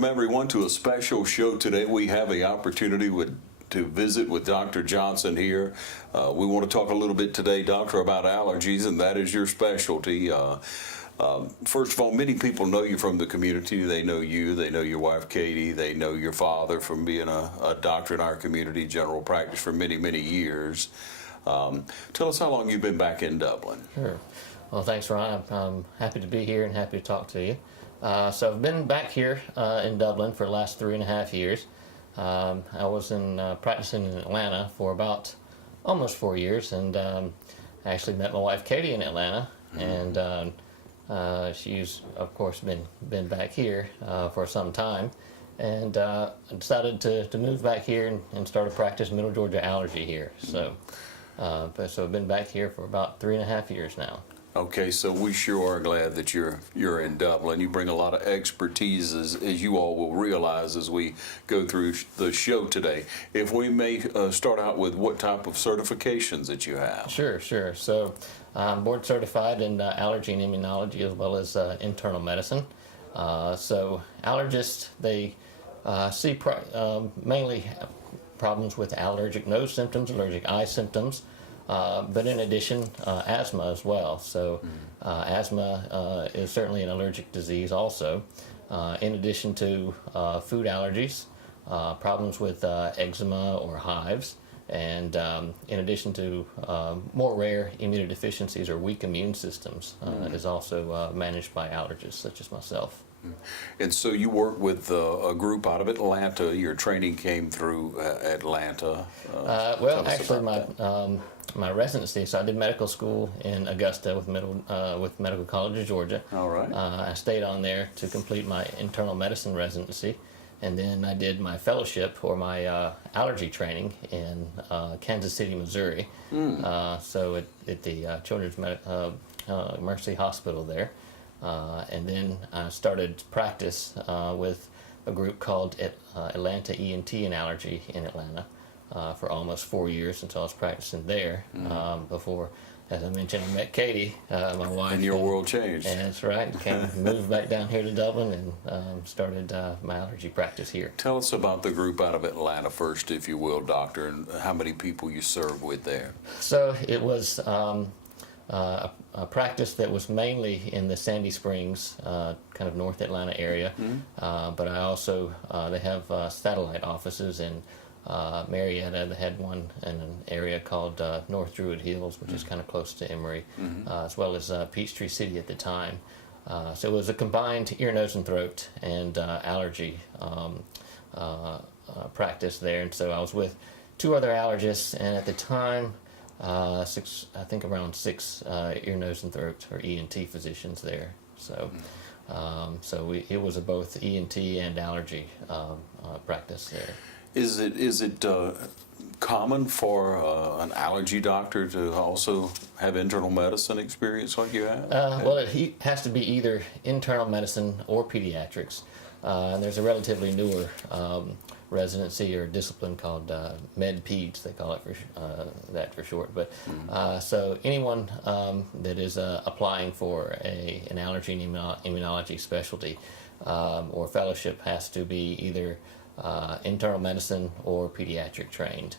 welcome everyone to a special show today. We have the opportunity to visit with Dr. Johnson here. We want to talk a little bit today, Doctor, about allergies, and that is your specialty. First of all, many people know you from the community. They know you, they know your wife Katie, they know your father from being a doctor in our community, general practice for many, many years. Tell us how long you've been back in Dublin. Sure. Well, thanks, Ron. I'm happy to be here and happy to talk to you. So I've been back here in Dublin for the last 3.5 years. I was practicing in Atlanta for about almost 4 years, and I actually met my wife Katie in Atlanta, and she's of course been back here for some time, and I decided to move back here and start a practice in Middle Georgia Allergy here. So I've been back here for about 3.5 years now. Okay, so we sure are glad that you're in Dublin. You bring a lot of expertise, as you all will realize as we go through the show today. If we may start out with what type of certifications that you have. Sure. So I'm board certified in allergy and immunology as well as internal medicine. So allergists, they see mainly problems with allergic nose symptoms, allergic eye symptoms, but in addition, asthma as well. So asthma is certainly an allergic disease also. In addition to food allergies, problems with eczema or hives, and in addition to more rare immunodeficiencies or weak immune systems is also managed by allergists such as myself. And so you work with a group out of Atlanta. Your training came through Atlanta. Well, actually, my residency. So I did medical school in Augusta with Medical College of Georgia. All right. I stayed on there to complete my internal medicine residency, and then I did my fellowship or my allergy training in Kansas City, Missouri. So at the Children's Mercy Hospital there. And then I started practice with a group called Atlanta ENT and Allergy in Atlanta for almost 4 years until I was practicing there. Before, as I mentioned, I met Katie, my wife. And your world changed. And that's right. Moved back down here to Dublin and started my allergy practice here. Tell us about the group out of Atlanta first, if you will, Doctor, and how many people you serve with there. So it was a practice that was mainly in the Sandy Springs, kind of North Atlanta area, but I also, they have satellite offices in Marietta. They had one in an area called North Druid Hills, which is kind of close to Emory, as well as Peachtree City at the time. So it was a combined ear, nose, and throat and allergy practice there, and so I was with 2 other allergists, and at the time, I think around 6 ear, nose, and throat or ENT physicians there. So, it was both ENT and allergy practice there. Is it common for an allergy doctor to also have internal medicine experience like you have? Well, it has to be either internal medicine or pediatrics. And there's a relatively newer residency or discipline called Med Peds, they call it that for short. But so anyone that is applying for an allergy and immunology specialty or fellowship has to be either internal medicine or pediatric trained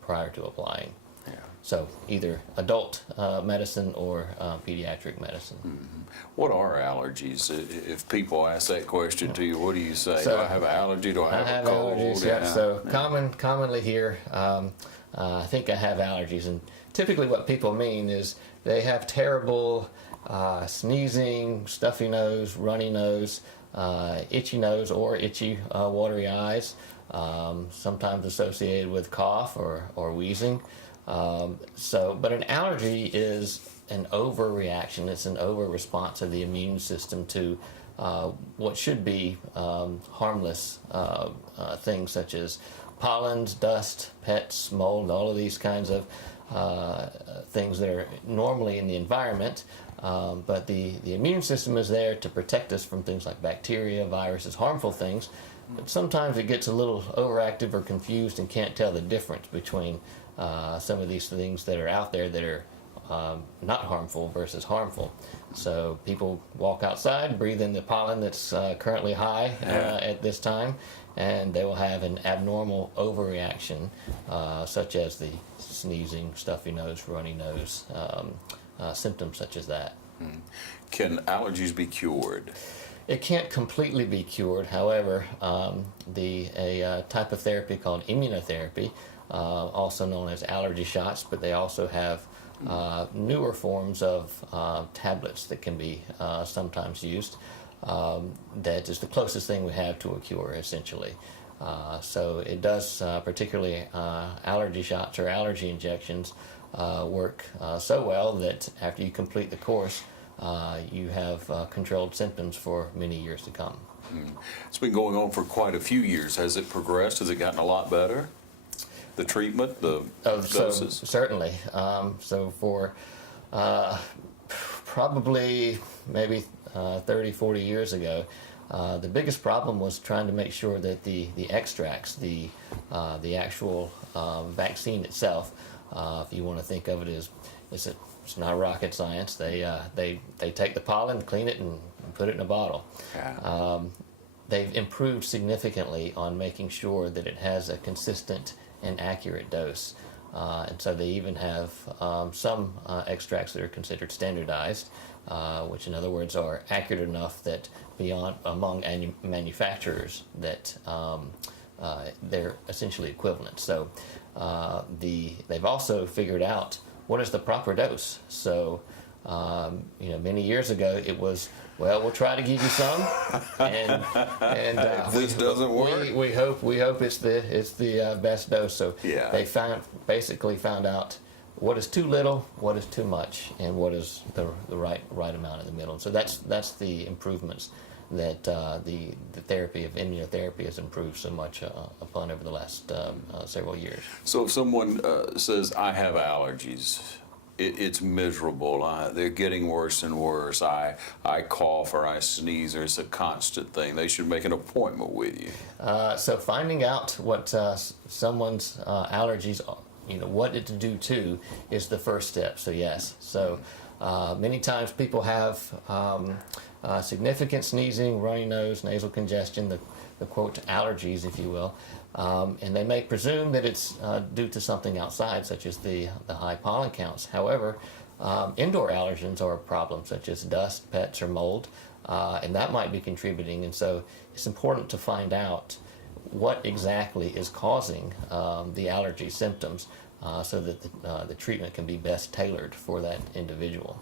prior to applying. Yeah. So either adult medicine or pediatric medicine. What are allergies? If people ask that question to you, what do you say? So, do I have an allergy? Do I have a cold? Allergies, yeah. So commonly here, I think I have allergies, and typically what people mean is they have terrible sneezing, stuffy nose, runny nose, itchy nose or itchy watery eyes, sometimes associated with cough or wheezing. But an allergy is an overreaction. It's an over-response of the immune system to what should be harmless things such as pollens, dust, pets, mold, all of these kinds of things that are normally in the environment. But the immune system is there to protect us from things like bacteria, viruses, harmful things. But sometimes it gets a little overactive or confused and can't tell the difference between some of these things that are out there that are not harmful versus harmful. So people walk outside, breathe in the pollen that's currently high at this time, and they will have an abnormal overreaction, such as the sneezing, stuffy nose, runny nose, symptoms such as that. Can allergies be cured? It can't completely be cured. However, a type of therapy called immunotherapy, also known as allergy shots, but they also have newer forms of tablets that can be sometimes used. That is the closest thing we have to a cure, essentially. So it does, particularly allergy shots or allergy injections, work so well that after you complete the course, you have controlled symptoms for many years to come. It's been going on for quite a few years. Has it progressed? Has it gotten a lot better? The treatment, the doses? So, certainly. So for probably maybe 30, 40 years ago, the biggest problem was trying to make sure that the extracts, the actual vaccine itself, if you want to think of it as, it's not rocket science. They take the pollen, clean it, and put it in a bottle. Yeah. They've improved significantly on making sure that it has a consistent and accurate dose. And so they even have some extracts that are considered standardized, which in other words are accurate enough that among manufacturers that they're essentially equivalent. So they've also figured out what is the proper dose. So many years ago it was, well, we'll try to give you some, and if this doesn't work, we hope it's the best dose. So yeah. They basically found out what is too little, what is too much, and what is the right amount in the middle. So that's the improvements that the therapy of immunotherapy has improved so much upon over the last several years. So if someone says, I have allergies, it's miserable, they're getting worse and worse, I cough or I sneeze, or it's a constant thing, they should make an appointment with you. So finding out what someone's allergies are, what to do to, is the first step. So yes. So many times people have significant sneezing, runny nose, nasal congestion, the quote allergies, if you will, and they may presume that it's due to something outside, such as the high pollen counts. However, indoor allergens are a problem, such as dust, pets, or mold, and that might be contributing. And so it's important to find out what exactly is causing the allergy symptoms, so that the treatment can be best tailored for that individual.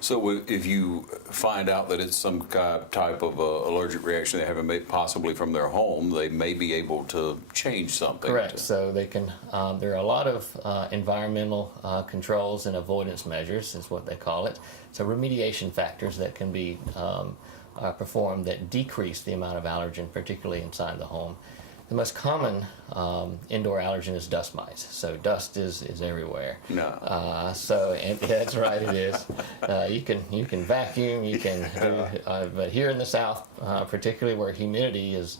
So if you find out that it's some type of allergic reaction they haven't made possibly from their home, they may be able to change something. Correct. So they can. There are a lot of environmental controls and avoidance measures, is what they call it. So remediation factors that can be performed that decrease the amount of allergen, particularly inside the home. The most common indoor allergen is dust mites. So dust is everywhere. No. That's right, it is. You can vacuum, you can do, but here in the South, particularly where humidity is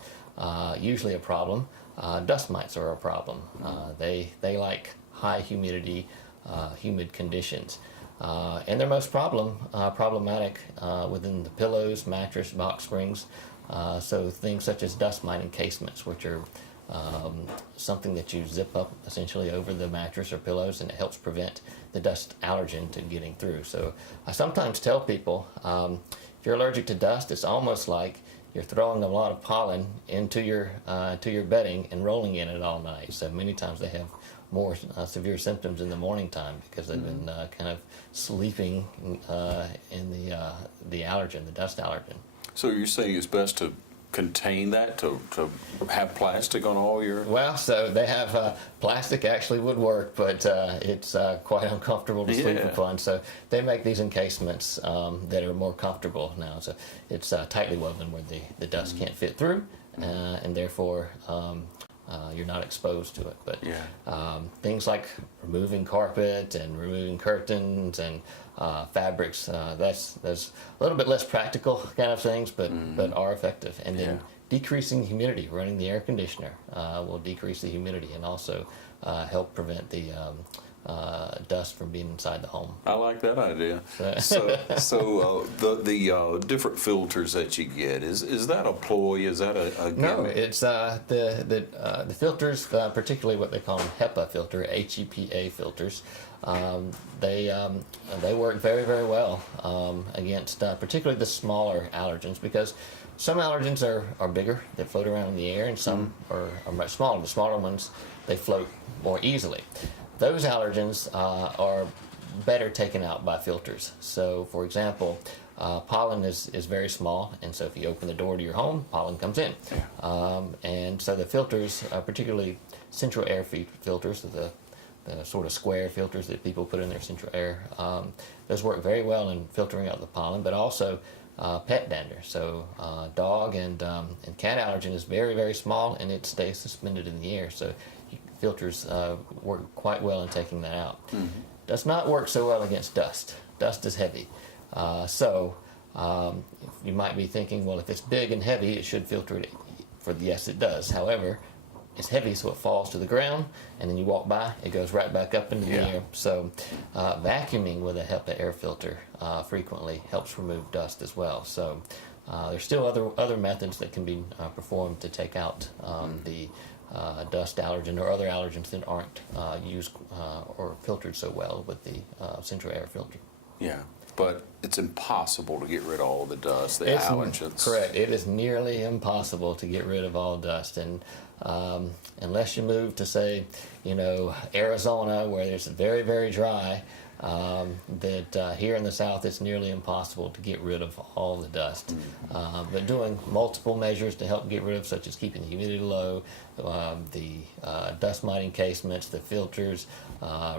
usually a problem, dust mites are a problem. They like high humidity, humid conditions. And they're most problematic within the pillows, mattress, box springs. So things such as dust mite encasements, which are something that you zip up essentially over the mattress or pillows, and it helps prevent the dust allergen to getting through. So I sometimes tell people, if you're allergic to dust, it's almost like you're throwing a lot of pollen into your bedding and rolling in it all night. So many times they have more severe symptoms in the morning time because they've been kind of sleeping in the allergen, the dust allergen. So you're saying it's best to contain that, to have plastic on all your... Well, so they have plastic actually would work, but it's quite uncomfortable to sleep upon. So they make these encasements that are more comfortable now. So it's tightly woven where the dust can't fit through, and therefore you're not exposed to it. But things like removing carpet and removing curtains and fabrics, that's a little bit less practical kind of things, but are effective. And then decreasing humidity, running the air conditioner will decrease the humidity and also help prevent the dust from being inside the home. I like that idea. So the different filters that you get, is that a ploy? Is that a No, gimmick? it's the filters, particularly what they call them HEPA filter, HEPA filters. They work very, very well against particularly the smaller allergens, because some allergens are bigger, they float around in the air, and some are much smaller. The smaller ones, they float more easily. Those allergens are better taken out by filters. So, for example, pollen is very small, and so if you open the door to your home, pollen comes in. And so the filters, particularly central air filters, the sort of square filters that people put in their central air, those work very well in filtering out the pollen, but also pet dander. So dog and cat allergen is very, very small, and it stays suspended in the air. So filters work quite well in taking that out. Does not work so well against dust. Dust is heavy. So you might be thinking, well, if it's big and heavy, it should filter it. Yes, it does. However, it's heavy, so it falls to the ground, and then you walk by, it goes right back up into the air. So vacuuming with a HEPA air filter frequently helps remove dust as well. So there's still other methods that can be performed to take out the dust allergen or other allergens that aren't used or filtered so well with the central air filter. Yeah, but it's impossible to get rid of all the dust, the allergens. Correct. It is nearly impossible to get rid of all dust, and unless you move to, say, Arizona, where it's very, very dry, that here in the South it's nearly impossible to get rid of all the dust. But doing multiple measures to help get rid of, such as keeping the humidity low, the dust miting casements, the filters,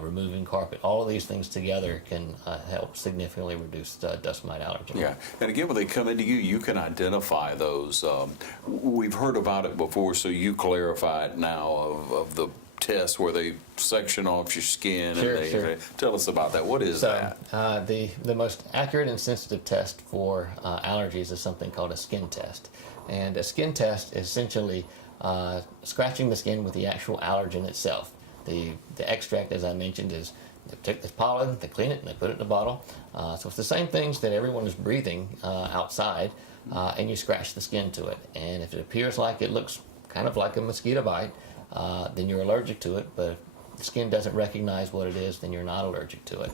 removing carpet, all of these things together can help significantly reduce dust mite allergen. Yeah, and again, when they come into you, you can identify those. We've heard about it before, so you clarify it now of the test where they section off your skin. Sure. Tell us about that. What is that? The most accurate and sensitive test for allergies is something called a skin test. And a skin test is essentially scratching the skin with the actual allergen itself. The extract, as I mentioned, is they take this pollen, they clean it, and they put it in a bottle. So it's the same things that everyone is breathing outside, and you scratch the skin to it. And if it appears like it looks kind of like a mosquito bite, then you're allergic to it. But if the skin doesn't recognize what it is, then you're not allergic to it.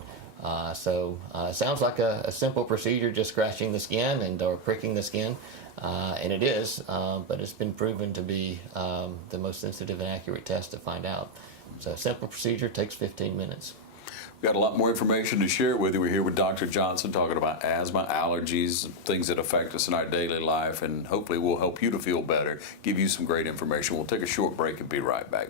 So it sounds like a simple procedure, just scratching the skin or pricking the skin, and it is, but it's been proven to be the most sensitive and accurate test to find out. So a simple procedure, takes 15 minutes. We've got a lot more information to share with you. We're here with Dr. Johnson talking about asthma, allergies, things that affect us in our daily life, and hopefully we'll help you to feel better, give you some great information. We'll take a short break and be right back.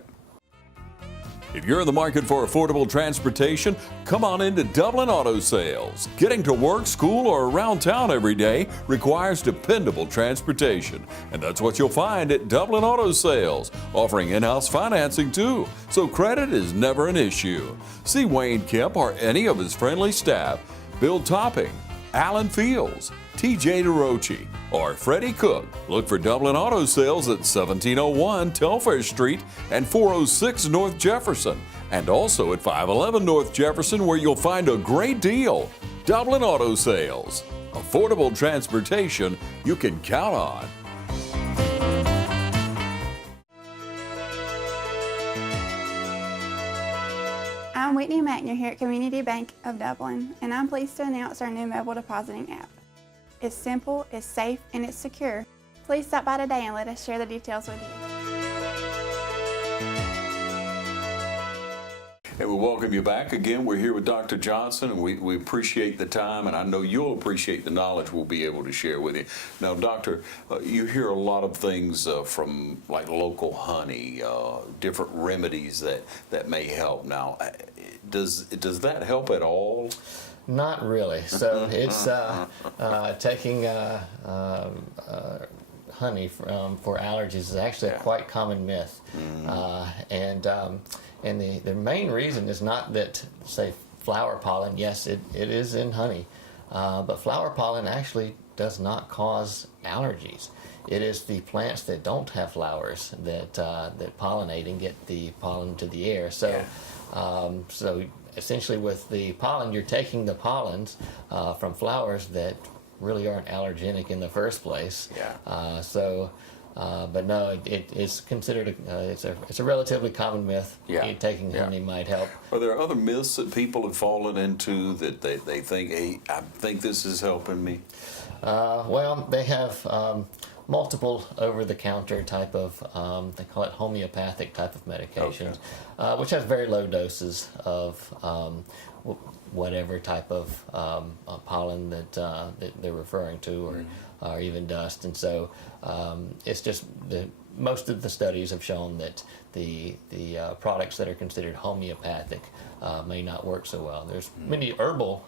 If you're in the market for affordable transportation, come on into Dublin Auto Sales. Getting to work, school, or around town every day requires dependable transportation. And that's what you'll find at Dublin Auto Sales, offering in-house financing too, so credit is never an issue. See Wayne Kemp or any of his friendly staff, Bill Topping, Alan Fields, TJ DeRochi, or Freddie Cook. Look for Dublin Auto Sales at 1701 Telfair Street and 406 North Jefferson, and also at 511 North Jefferson, where you'll find a great deal. Dublin Auto Sales, affordable transportation you can count on. I'm Whitney McNair here at Community Bank of Dublin, and I'm pleased to announce our new mobile depositing app. It's simple, it's safe, and it's secure. Please stop by today and let us share the details with you. And we welcome you back again. We're here with Dr. Johnson, and we appreciate the time, and I know you'll appreciate the knowledge we'll be able to share with you. Now, Doctor, you hear a lot of things from like local honey, different remedies that may help. Now, does that help at all? Not really. So it's taking honey for allergies is actually a quite common myth, and the main reason is not that, say, flower pollen. Yes, it is in honey, but flower pollen actually does not cause allergies. It is the plants that don't have flowers that pollinate and get the pollen to the air. So, so essentially, with the pollen, you're taking the pollens from flowers that really aren't allergenic in the first place. But no, it's considered it's a relatively common myth. Taking honey might help. Are there other myths that people have fallen into that they think, hey, I think this is helping me? Well, they have multiple over-the-counter type of, they call it homeopathic type of medications, which has very low doses of whatever type of pollen that they're referring to, or even dust. And so it's just most of the studies have shown that the products that are considered homeopathic may not work so well. There's many herbal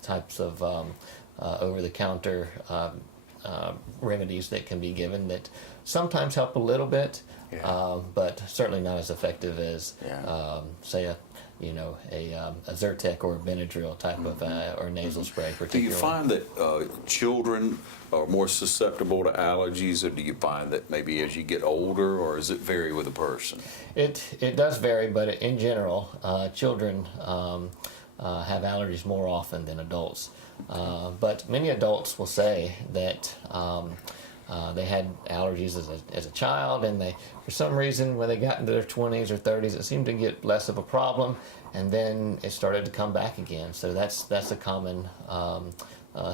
types of over-the-counter remedies that can be given that sometimes help a little bit, but certainly not as effective as, say, a Zyrtec or a Benadryl type of or nasal spray. Do you find that children are more susceptible to allergies, or do you find that maybe as you get older, or does it vary with a person? It does vary, but in general, children have allergies more often than adults. But many adults will say that they had allergies as a child, and they, for some reason, when they got into their 20s or 30s, it seemed to get less of a problem, and then it started to come back again. So that's a common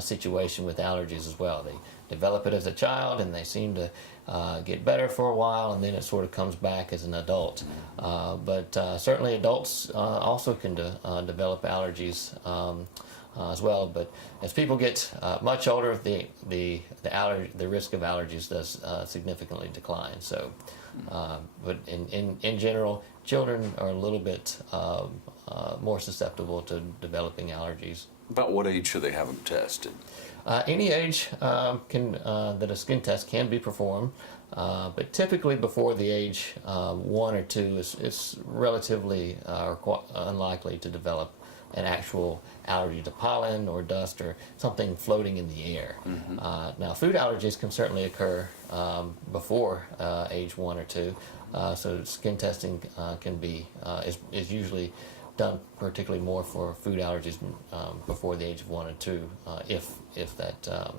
situation with allergies as well. They develop it as a child, and they seem to get better for a while, and then it sort of comes back as an adult. But certainly adults also can develop allergies as well. But as people get much older, the risk of allergies does significantly decline. So, but in general, children are a little bit more susceptible to developing allergies. About what age should they have them tested? Any age that a skin test can be performed, but typically before the age 1 or 2 is relatively unlikely to develop an actual allergy to pollen or dust or something floating in the air. Now, food allergies can certainly occur before age 1 or 2, so skin testing is usually done particularly more for food allergies before the age of 1 or 2, if that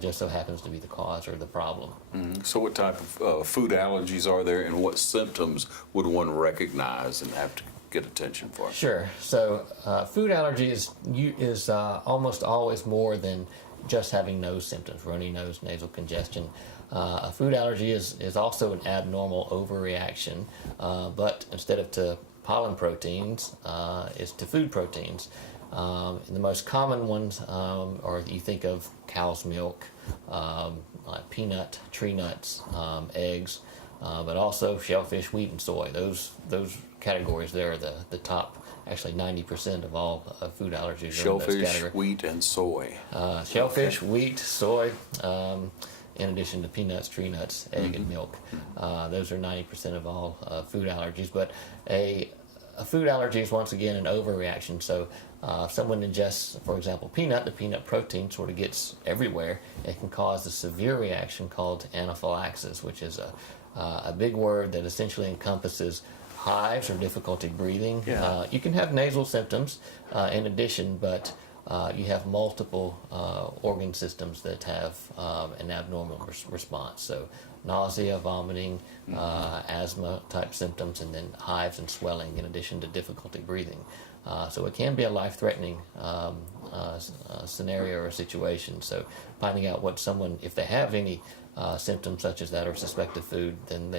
just so happens to be the cause or the problem. So what type of food allergies are there, and what symptoms would one recognize and have to get attention for? Sure. So food allergy is almost always more than just having nose symptoms, runny nose, nasal congestion. A food allergy is also an abnormal overreaction, but instead of to pollen proteins, is to food proteins. The most common ones are you think of cow's milk, like peanut, tree nuts, eggs, but also shellfish, wheat, and soy. Those categories there are the top. Actually, 90% of all food allergies are in those categories. Shellfish, wheat, and soy. Shellfish, wheat, soy, in addition to peanuts, tree nuts, egg, and milk. Those are 90% of all food allergies. But a food allergy is, once again, an overreaction. So if someone ingests, for example, the peanut protein sort of gets everywhere. It can cause a severe reaction called anaphylaxis, which is a big word that essentially encompasses hives or difficulty breathing. You can have nasal symptoms in addition, but you have multiple organ systems that have an abnormal response. So nausea, vomiting, asthma type symptoms, and then hives and swelling in addition to difficulty breathing. So it can be a life-threatening scenario or situation. So finding out if they have any symptoms such as that or suspected food, then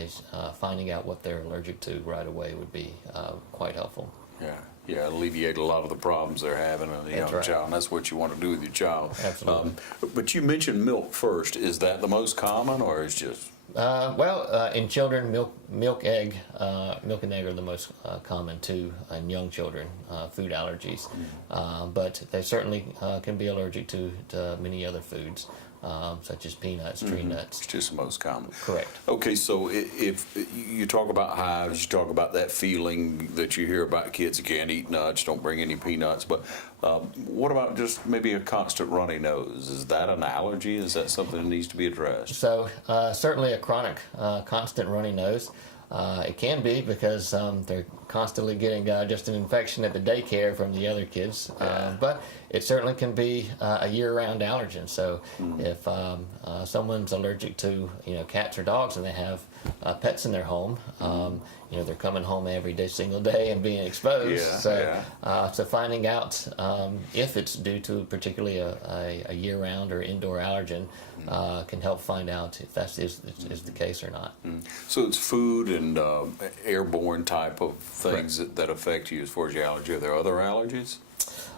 finding out what they're allergic to right away would be quite helpful. Yeah, alleviate a lot of the problems they're having in a young child, and that's what you want to do with your child. Absolutely. But you mentioned milk first. Is that the most common, or is just? In children, milk and egg are the most common too in young children, food allergies. But they certainly can be allergic to many other foods. such as peanuts, tree nuts. It's just the most common. Correct. Okay, so if you talk about hives, you talk about that feeling that you hear about kids that can't eat nuts, don't bring any peanuts, but what about just maybe a constant runny nose? Is that an allergy? Is that something that needs to be addressed? So certainly a chronic, constant runny nose. It can be because they're constantly getting just an infection at the daycare from the other kids, but it certainly can be a year-round allergen. So if someone's allergic to cats or dogs and they have pets in their home, they're coming home every single day and being exposed. So finding out if it's due to particularly a year-round or indoor allergen can help find out if that is the case or not. So it's food and airborne type of things that affect you as far as your allergy. Are there other allergies?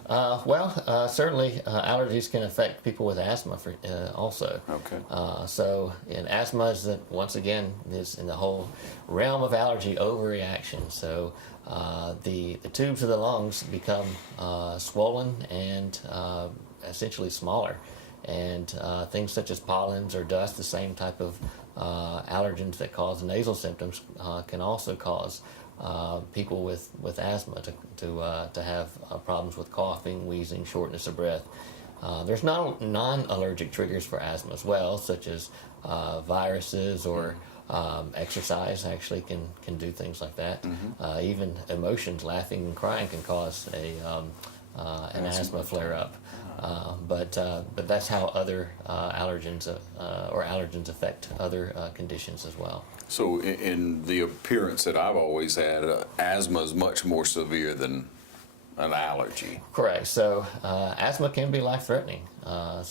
Certainly allergies can affect people with asthma also. Okay. And asthma is, once again, is in the whole realm of allergy overreaction. So the tubes of the lungs become swollen and essentially smaller. And things such as pollens or dust, the same type of allergens that cause nasal symptoms, can also cause people with asthma to have problems with coughing, wheezing, shortness of breath. There's non-allergic triggers for asthma as well, such as viruses or exercise actually can do things like that. Even emotions, laughing and crying, can cause an asthma flare-up. But that's how other allergens affect other conditions as well. So in the appearance that I've always had, asthma is much more severe than an allergy. Correct. So asthma can be life-threatening. But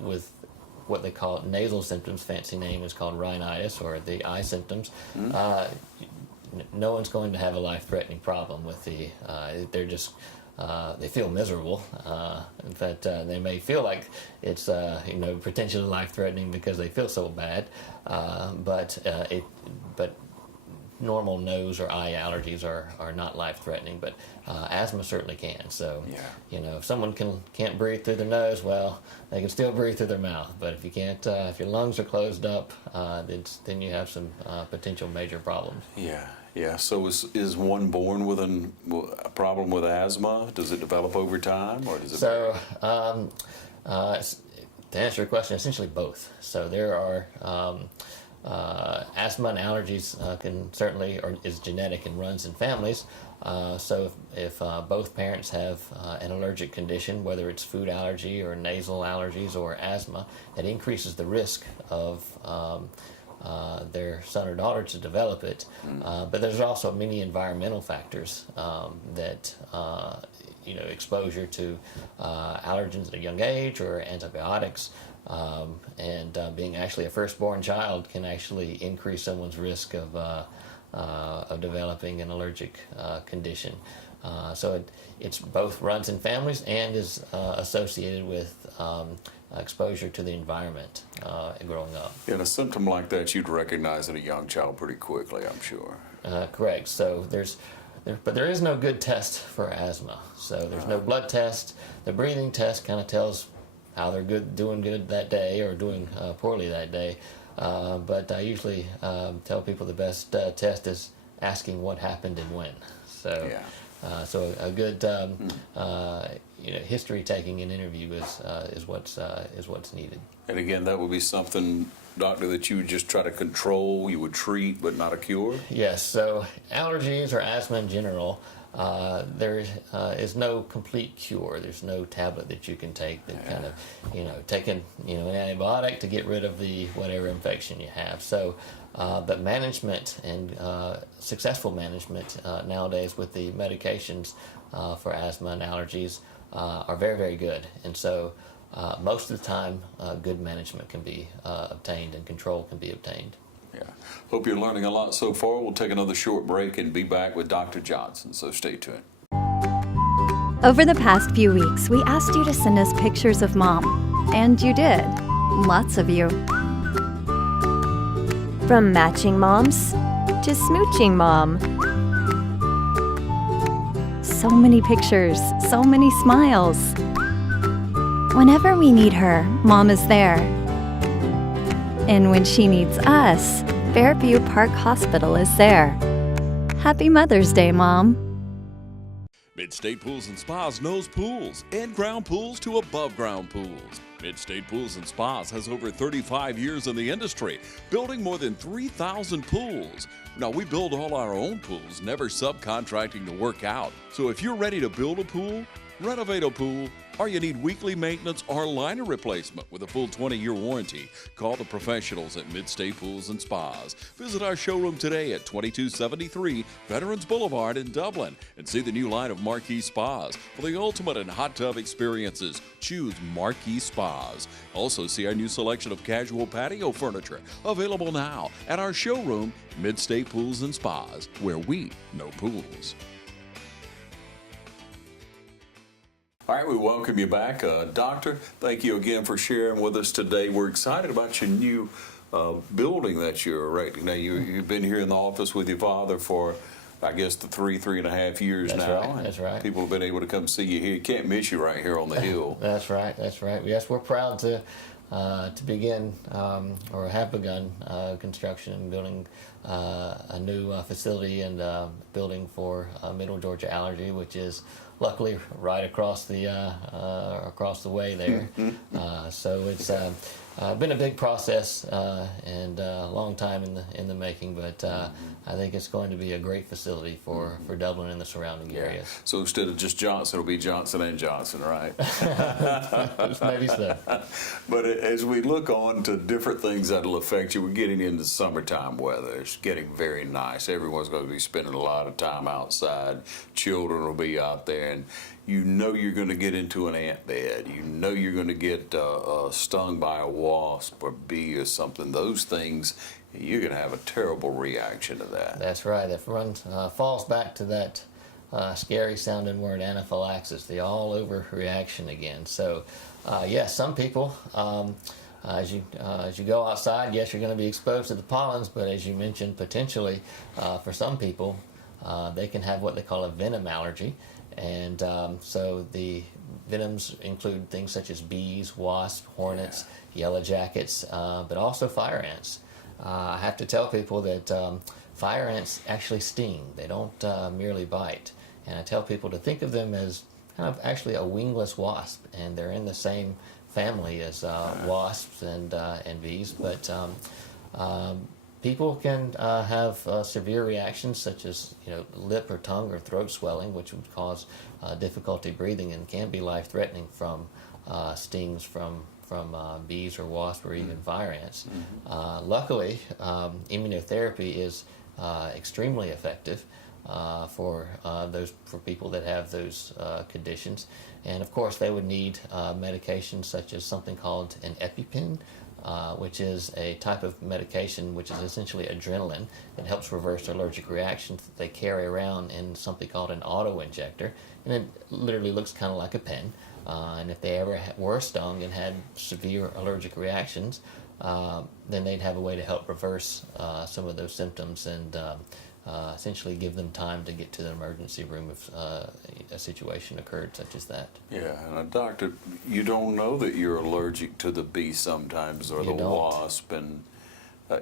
with what they call nasal symptoms, fancy name is called rhinitis, or the eye symptoms, no one's going to have a life-threatening problem with they're just they feel miserable. In fact, they may feel like it's potentially life-threatening because they feel so bad. But normal nose or eye allergies are not life-threatening. But asthma certainly can. So if someone can't breathe through their nose, well, they can still breathe through their mouth. But if you can't, if your lungs are closed up, then you have some potential major problems. Yeah. So is one born with a problem with asthma? Does it develop over time, or does it? So, to answer your question, essentially both. So there are asthma and allergies is genetic and runs in families. So if both parents have an allergic condition, whether it's food allergy or nasal allergies or asthma, it increases the risk of their son or daughter to develop it. But there's also many environmental factors that exposure to allergens at a young age or antibiotics, and being actually a firstborn child can actually increase someone's risk of developing an allergic condition. So it's both runs in families and is associated with exposure to the environment growing up. And a symptom like that you'd recognize in a young child pretty quickly, I'm sure. Correct. So but there is no good test for asthma. So there's no blood test. The breathing test kind of tells how they're doing good that day or doing poorly that day. But I usually tell people the best test is asking what happened and when. So a good history taking an interview is what's needed. And again, that would be something, doctor, that you would just try to control. You would treat, but not a cure. Yes. So allergies or asthma in general, there is no complete cure. There's no tablet that you can take that kind of take an antibiotic to get rid of the whatever infection you have. So. But management and successful management nowadays with the medications for asthma and allergies are very, very good. And so most of the time, good management can be obtained and control can be obtained. Yeah. Hope you're learning a lot so far. We'll take another short break and be back with Dr. Johnson, so stay tuned. Over the past few weeks, we asked you to send us pictures of Mom, and you did. Lots of you. From matching moms to smooching mom. So many pictures, so many smiles. Whenever we need her, Mom is there. And when she needs us, Fairview Park Hospital is there. Happy Mother's Day, Mom. Mid-State Pools and Spas knows pools, in-ground pools to above-ground pools. Mid-State Pools and Spas has over 35 years in the industry, building more than 3,000 pools. Now, we build all our own pools, never subcontracting the work out. So if you're ready to build a pool, renovate a pool, or you need weekly maintenance or liner replacement with a full 20-year warranty, call the professionals at Mid-State Pools and Spas. Visit our showroom today at 2273 Veterans Boulevard in Dublin and see the new line of Marquee Spas. For the ultimate in hot tub experiences, choose Marquee Spas. Also see our new selection of casual patio furniture available now at our showroom, Mid-State Pools and Spas, where we know pools. All right, we welcome you back. Doctor, thank you again for sharing with us today. We're excited about your new building that you're erecting. Now, you've been here in the office with your father for, I guess, the three and a half years That's now. right, that's right. People have been able to come see you here. Can't miss you right here on the hill. That's right. Yes, we're proud to begin or have begun construction and building a new facility and building for Middle Georgia Allergy, which is luckily right across the way there. So it's been a big process and a long time in the making, but I think it's going to be a great facility for Dublin and the surrounding areas. So instead of just Johnson, it'll be Johnson and Johnson, right? Maybe so. But as we look on to different things that'll affect you, we're getting into summertime weather. It's getting very nice. Everyone's going to be spending a lot of time outside. Children will be out there, and you know you're going to get into an ant bed. You know you're going to get stung by a wasp or bee or something. Those things, you're going to have a terrible reaction to that. That's right. It falls back to that scary sounding word, anaphylaxis, the all over reaction again. So, yes, some people, as you go outside, yes, you're going to be exposed to the pollens, but as you mentioned, potentially for some people, they can have what they call a venom allergy. And so the venoms include things such as bees, wasps, hornets, yellow jackets, but also fire ants. I have to tell people that fire ants actually sting. They don't merely bite. And I tell people to think of them as kind of actually a wingless wasp, and they're in the same family as wasps and bees. But people can have severe reactions such as lip or tongue or throat swelling, which would cause difficulty breathing and can be life-threatening from stings from bees or wasps or even fire ants. Luckily, immunotherapy is extremely effective for people that have those conditions, and of course they would need medications such as something called an EpiPen, which is a type of medication which is essentially adrenaline that helps reverse allergic reactions that they carry around in something called an auto-injector, and it literally looks kind of like a pen. And if they ever were stung and had severe allergic reactions, then they'd have a way to help reverse some of those symptoms and essentially give them time to get to the emergency room if a situation occurred such as that. Yeah, and doctor, you don't know that you're allergic to the bee sometimes or the wasp, and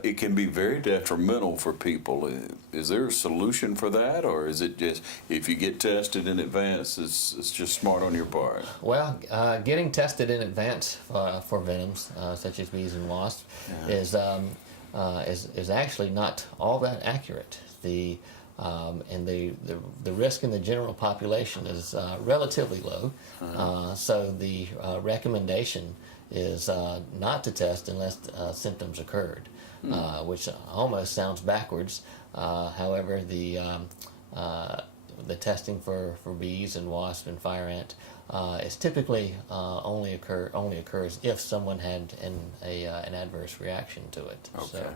it can be very detrimental for people. Is there a solution for that, or is it just if you get tested in advance, it's just smart on your part? Well, getting tested in advance for venoms such as bees and wasps is actually not all that accurate. The risk in the general population is relatively low, so the recommendation is not to test unless symptoms occurred, which almost sounds backwards. However, the testing for bees and wasps and fire ant is typically only occurs if someone had an adverse reaction to it. Okay.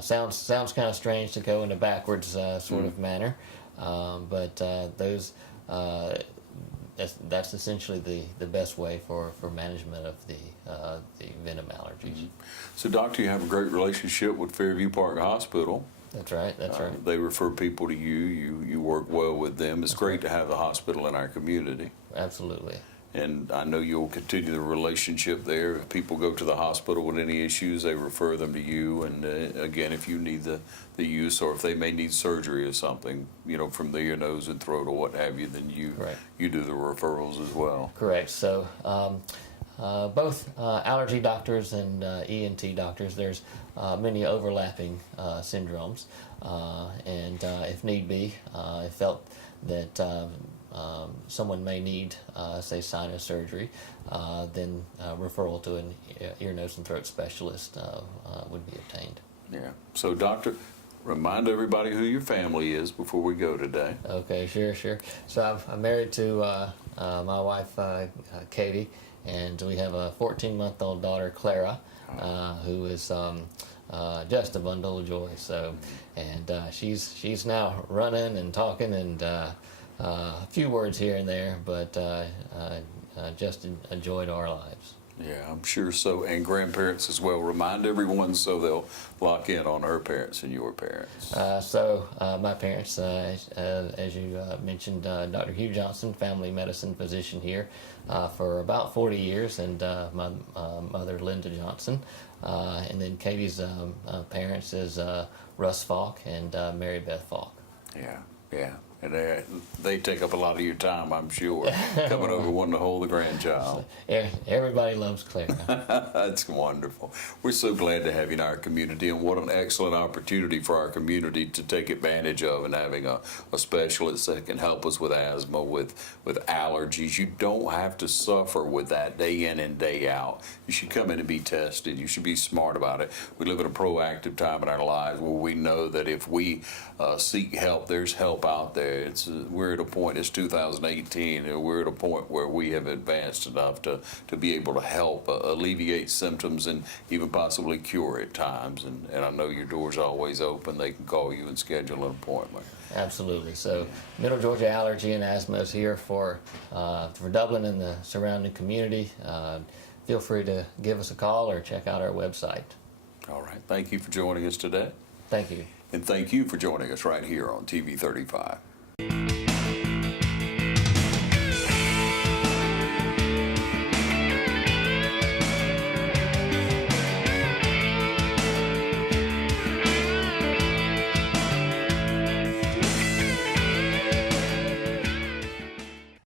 So, sounds kind of strange to go in a backwards sort of manner, but that's essentially the best way for management of the venom allergies. So, doctor, you have a great relationship with Fairview Park Hospital. That's right. Right. They refer people to you. You work well with them. It's great to have the hospital in our community. Absolutely. And I know you'll continue the relationship there. If people go to the hospital with any issues, they refer them to you. And again, if you need the use, or if they may need surgery or something, from the ear, nose, and throat or what have you, then you do the referrals as well. Correct. So both allergy doctors and ENT doctors, there's many overlapping syndromes, and if need be, I felt that someone may need, say, sinus surgery, then referral to an ear, nose, and throat specialist would be obtained. Yeah. So, doctor, remind everybody who your family is before we go today. Okay, sure. So I'm married to my wife, Katie, and we have a 14-month-old daughter, Clara, who is just a bundle of joy. So, and she's now running and talking and a few words here and there, but just a joy to our lives. Yeah, I'm sure so. And grandparents as well. Remind everyone so they'll lock in on her parents and your parents. My parents, as you mentioned, Dr. Hugh Johnson, family medicine physician here for about 40 years, and my mother, Linda Johnson. And then Katie's parents is Russ Falk and Mary Beth Falk. Yeah. And they take up a lot of your time, I'm sure, coming over wanting to hold the grandchild. Everybody loves Clara. That's wonderful. We're so glad to have you in our community, and what an excellent opportunity for our community to take advantage of, and having a specialist that can help us with asthma, with allergies. You don't have to suffer with that day in and day out. You should come in and be tested. You should be smart about it. We live in a proactive time in our lives where we know that if we seek help, there's help out there. We're at a point, it's 2018, and we're at a point where we have advanced enough to be able to help alleviate symptoms and even possibly cure at times. And I know your door's always open. They can call you and schedule an appointment. Absolutely. So Middle Georgia Allergy and Asthma is here for Dublin and the surrounding community. Feel free to give us a call or check out our website. All right. Thank you for joining us today. Thank you. And thank you for joining us right here on TV 35.